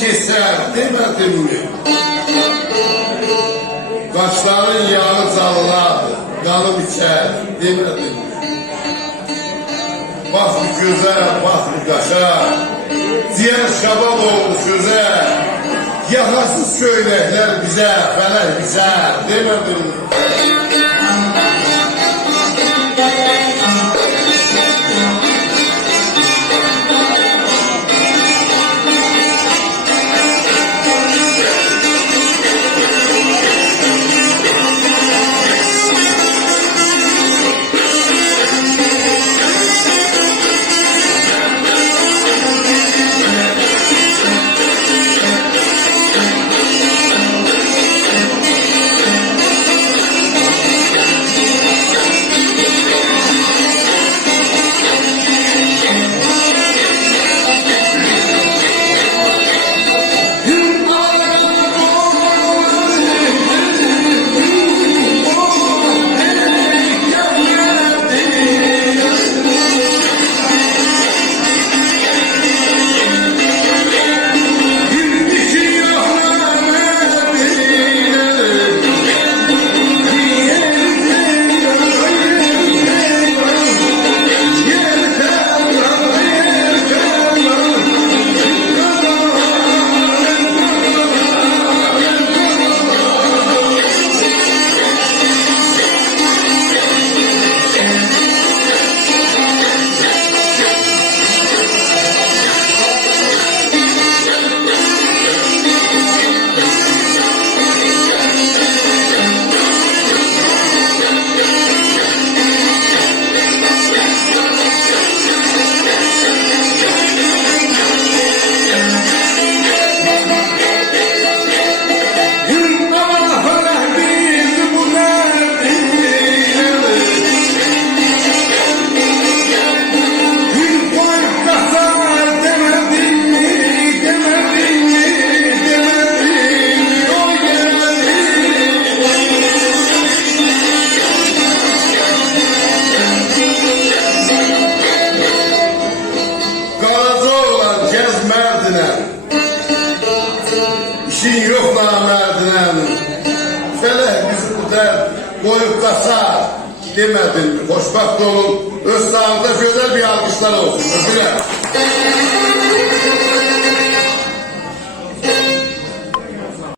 keser demedim mi? Kaşların yağı canlar, kanım içer demedim mi? Bak bir göze, bak bir kaşa, diğer şabab oldu söze, yakasız söylekler bize, felek bize demedim mi? İşin yok namerdinen, felek bizi bu dert koyup kaçar demedin mi? Hoşbakt olun, öz sağlıkta güzel bir alkışlar olsun. Öpüler.